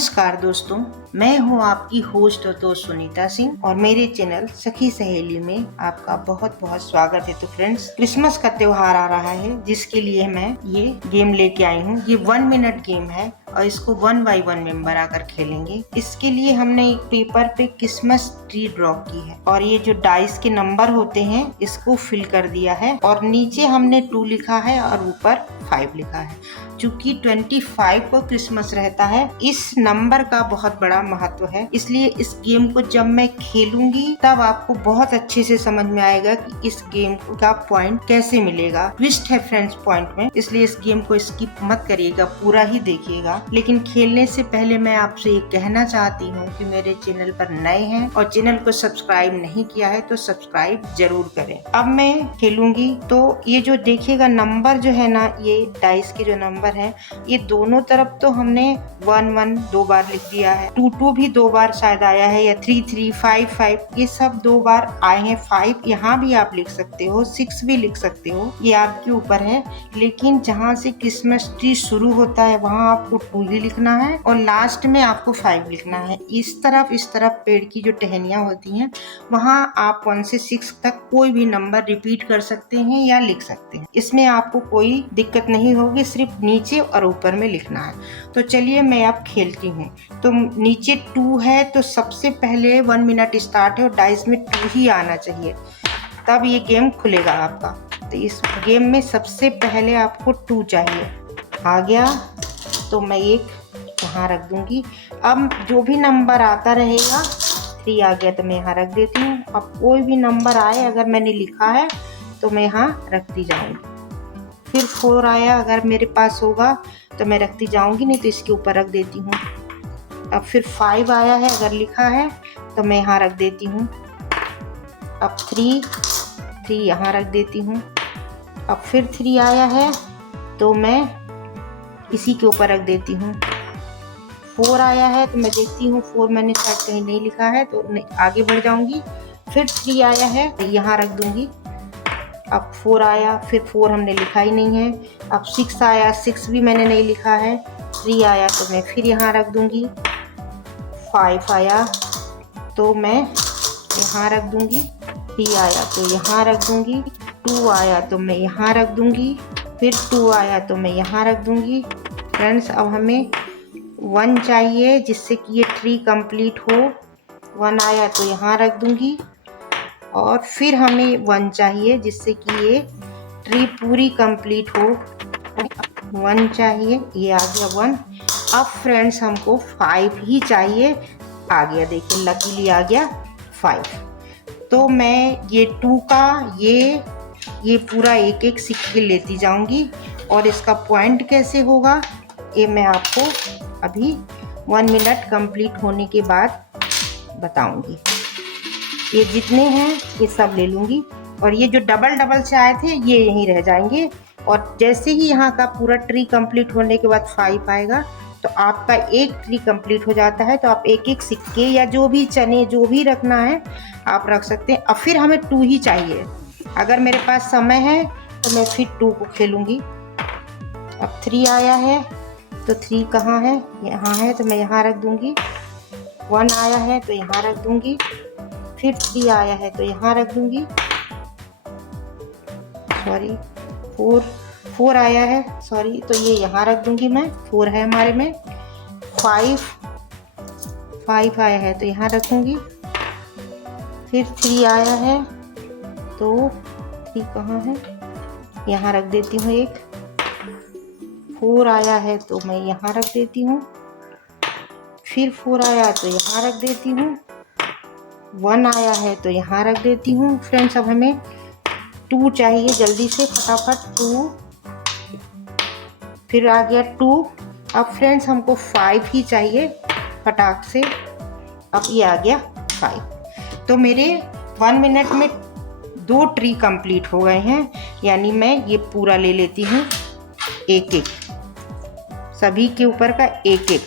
नमस्कार दोस्तों, मैं हूं आपकी होस्ट और दोस्त सुनीता सिंह और मेरे चैनल सखी सहेली में आपका बहुत बहुत स्वागत है। तो फ्रेंड्स, क्रिसमस का त्योहार आ रहा है जिसके लिए मैं ये गेम लेके आई हूँ। ये 1 मिनट गेम है और इसको 1 बाय 1 मेंबर आकर खेलेंगे। इसके लिए हमने एक पेपर पे क्रिसमस ट्री ड्रॉ की है और ये जो डाइस के नंबर होते हैं इसको फिल कर दिया है और नीचे हमने 2 लिखा है और ऊपर 5 लिखा है। चूंकि 25 को क्रिसमस रहता है, इस नंबर का बहुत बड़ा महत्व है, इसलिए इस गेम को जब मैं खेलूंगी तब आपको बहुत अच्छे से समझ में आएगा कि इस गेम का पॉइंट कैसे मिलेगा। ट्विस्ट है फ्रेंड्स पॉइंट में, इसलिए इस गेम को स्किप मत करिएगा, पूरा ही देखिएगा। लेकिन खेलने से पहले मैं आपसे ये कहना चाहती हूँ कि मेरे चैनल पर नए हैं और चैनल को सब्सक्राइब नहीं किया है तो सब्सक्राइब जरूर करें। अब मैं खेलूंगी तो ये जो देखिएगा नंबर जो है ना, ये डाइस के जो नंबर है, ये दोनों तरफ तो हमने 1 2 बार लिख दिया है, 2 भी 2 बार शायद आया है, या 3 5 5 ये सब 2 बार आए हैं। 5 यहाँ भी आप लिख सकते हो, 6 भी लिख सकते हो, ये आपके ऊपर है। लेकिन जहाँ से क्रिसमस ट्री शुरू होता है वहाँ आपको 2 ही लिखना है और लास्ट में आपको 5 लिखना है। इस तरफ पेड़ की जो टहनियाँ होती हैं वहाँ आप 1 से 6 तक कोई भी नंबर रिपीट कर सकते हैं या लिख सकते हैं। इसमें आपको कोई दिक्कत नहीं होगी, सिर्फ नीचे और ऊपर में लिखना है। तो चलिए मैं अब खेलती हूँ। तो नीचे 2 है तो सबसे पहले 1 मिनट स्टार्ट है और डाइस में 2 ही आना चाहिए, तब ये गेम खुलेगा आपका। तो इस गेम में सबसे पहले आपको 2 चाहिए। आ गया तो मैं एक यहाँ रख दूंगी। अब जो भी नंबर आता रहेगा, 3 आ गया तो मैं यहाँ रख देती हूँ। अब कोई भी नंबर आए अगर मैंने लिखा है तो मैं यहाँ रखती जाऊंगी। फिर 4 आया अगर मेरे पास होगा तो मैं रखती जाऊंगी, नहीं तो इसके ऊपर रख देती हूँ। अब फिर 5 आया है अगर लिखा है तो मैं यहाँ रख देती हूँ। अब 3 यहाँ रख देती हूँ। अब फिर 3 आया है तो मैं इसी के ऊपर रख देती हूँ। 4 आया है तो मैं देखती हूँ, 4 मैंने शायद कहीं नहीं लिखा है तो आगे बढ़ जाऊंगी। फिर 3 आया है यहाँ रख दूंगी। अब 4 आया, फिर 4 हमने लिखा ही नहीं है। अब 6 आया, 6 भी मैंने नहीं लिखा है। 3 आया तो मैं फिर यहाँ रख दूंगी। 5 आया तो मैं यहाँ रख दूंगी। 3 आया तो यहाँ रख दूंगी। 2 आया तो मैं यहाँ रख दूंगी। फिर 2 आया तो मैं यहाँ रख दूंगी। फ्रेंड्स, अब हमें 1 चाहिए जिससे कि ये ट्री कंप्लीट हो। 1 आया तो यहाँ रख दूंगी और फिर हमें 1 चाहिए जिससे कि ये ट्री पूरी कंप्लीट हो। 1 चाहिए, ये आ गया 1। अब फ्रेंड्स हमको 5 ही चाहिए। आ गया, देखिए लकीली आ गया 5। तो मैं ये 2 का ये पूरा एक एक सिक्के लेती जाऊंगी और इसका पॉइंट कैसे होगा ये मैं आपको अभी 1 मिनट कंप्लीट होने के बाद बताऊंगी। ये जितने हैं ये सब ले लूँगी और ये जो डबल से आए थे ये यहीं रह जाएंगे। और जैसे ही यहाँ का पूरा ट्री कंप्लीट होने के बाद 5 आएगा तो आपका एक ट्री कंप्लीट हो जाता है। तो आप एक एक सिक्के या जो भी चने जो भी रखना है आप रख सकते हैं। अब फिर हमें 2 ही चाहिए। अगर मेरे पास समय है तो मैं फिर 2 को खेलूँगी। अब 3 आया है तो 3 कहाँ है, यहाँ है तो मैं यहाँ रख दूँगी। 1 आया है तो यहाँ रख दूँगी। फिर 3 आया है तो यहाँ रख दूंगी। सॉरी, 4 आया है, सॉरी, तो ये यहाँ रख दूंगी मैं। 4 है हमारे में। 5 आया है तो यहाँ रखूंगी। फिर 3 आया है तो 3 कहाँ है, यहाँ रख देती हूँ एक। 4 आया है तो मैं यहाँ रख देती हूँ। फिर 4 आया तो यहाँ रख देती हूँ। 1 आया है तो यहाँ रख देती हूँ। फ्रेंड्स, अब हमें 2 चाहिए, जल्दी से फटाफट 2। फिर आ गया 2। अब फ्रेंड्स हमको 5 ही चाहिए फटाक से। अब ये आ गया 5। तो मेरे 1 मिनट में 2 ट्री कंप्लीट हो गए हैं, यानी मैं ये पूरा ले लेती हूँ एक एक, सभी के ऊपर का एक एक।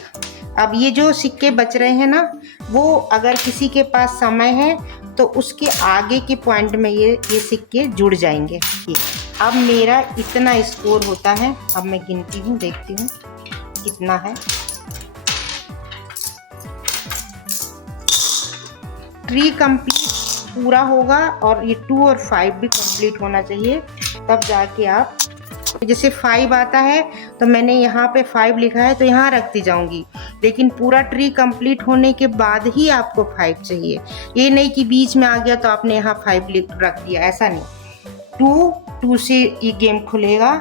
अब ये जो सिक्के बच रहे हैं ना, वो अगर किसी के पास समय है तो उसके आगे के पॉइंट में ये सिक्के जुड़ जाएंगे। ये अब मेरा इतना स्कोर होता है। अब मैं गिनती हूँ, देखती हूँ कितना है। ट्री कंप्लीट पूरा होगा और ये 2 और 5 भी कंप्लीट होना चाहिए, तब जाके आप, जैसे 5 आता है तो मैंने यहाँ पे 5 लिखा है तो यहाँ रखती जाऊंगी, लेकिन पूरा ट्री कंप्लीट होने के बाद ही आपको 5 चाहिए। ये नहीं कि बीच में आ गया तो आपने यहाँ 5 रख दिया, ऐसा नहीं। 2 से ये गेम खुलेगा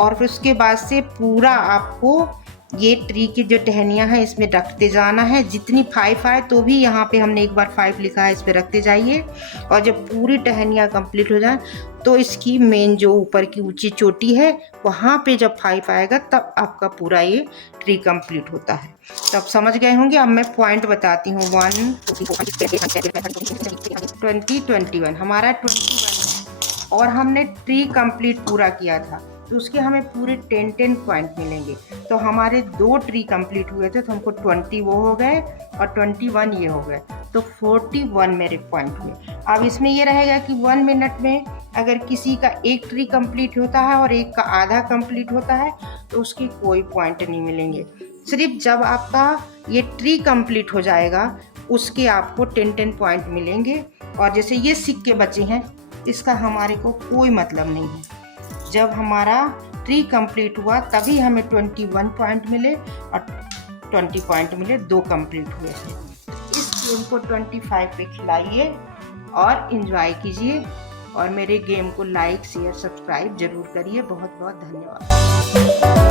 और फिर उसके बाद से पूरा आपको ये ट्री की जो टहनियाँ हैं इसमें रखते जाना है। जितनी 5 आए तो भी यहाँ पे हमने एक बार 5 लिखा है, इस पर रखते जाइए। और जब पूरी टहनियाँ कंप्लीट हो जाए तो इसकी मेन जो ऊपर की ऊंची चोटी है वहाँ पे जब 5 आएगा तब आपका पूरा ये ट्री कंप्लीट होता है। तब समझ गए होंगे। अब मैं पॉइंट बताती हूँ। 1 20 21 हमारा 21 है और हमने ट्री कंप्लीट पूरा किया था तो उसके हमें पूरे 10 पॉइंट मिलेंगे। तो हमारे 2 ट्री कंप्लीट हुए थे तो हमको 20 वो हो गए और 21 ये हो गए, तो 41 मेरे पॉइंट हुए। अब इसमें ये रहेगा कि 1 मिनट में अगर किसी का एक ट्री कंप्लीट होता है और एक का आधा कंप्लीट होता है तो उसके कोई पॉइंट नहीं मिलेंगे। सिर्फ जब आपका ये ट्री कंप्लीट हो जाएगा उसके आपको 10 पॉइंट मिलेंगे। और जैसे ये सिक्के बचे हैं इसका हमारे को कोई मतलब नहीं है। जब हमारा ट्री कंप्लीट हुआ तभी हमें 21 पॉइंट मिले और 20 पॉइंट मिले, 2 कंप्लीट हुए थे। इस गेम को 25 पे खिलाइए और इन्जॉय कीजिए और मेरे गेम को लाइक शेयर सब्सक्राइब जरूर करिए। बहुत बहुत धन्यवाद।